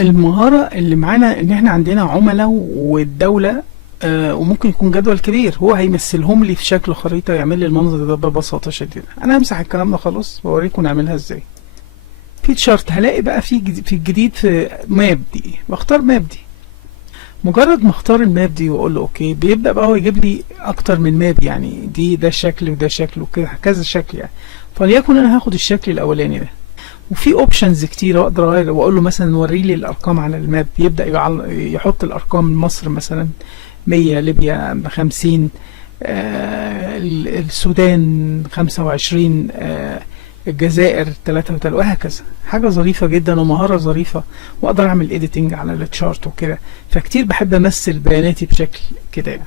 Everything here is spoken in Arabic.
المهارة اللي معانا ان احنا عندنا عملاء والدولة، وممكن يكون جدول كبير هو هيمثلهم لي في شكل خريطة، يعمل لي المنظر ده ببساطة شديدة. انا همسح الكلام ده خلاص واوريكم نعملها ازاي. في تشارت هلاقي بقى في الجديد في ماب دي، بختار ماب دي. مجرد ما اختار الماب دي واقول له اوكي، بيبدأ بقى هو يجيب لي اكتر من ماب، يعني ده شكل وده شكل وكده كذا شكل يعني. فليكن انا هاخد الشكل الاولاني ده، وفي اوبشنز كتير اقدر اغير واقول له مثلا وري لي الارقام على الماب. يبدا يحط الارقام. مصر مثلا 100، ليبيا 50، السودان 25، الجزائر 33، وهكذا. حاجه ظريفه جدا ومهاره ظريفه، واقدر اعمل اديتنج على التشارت وكده. فكتير بحب امثل بياناتي بشكل كده يعني.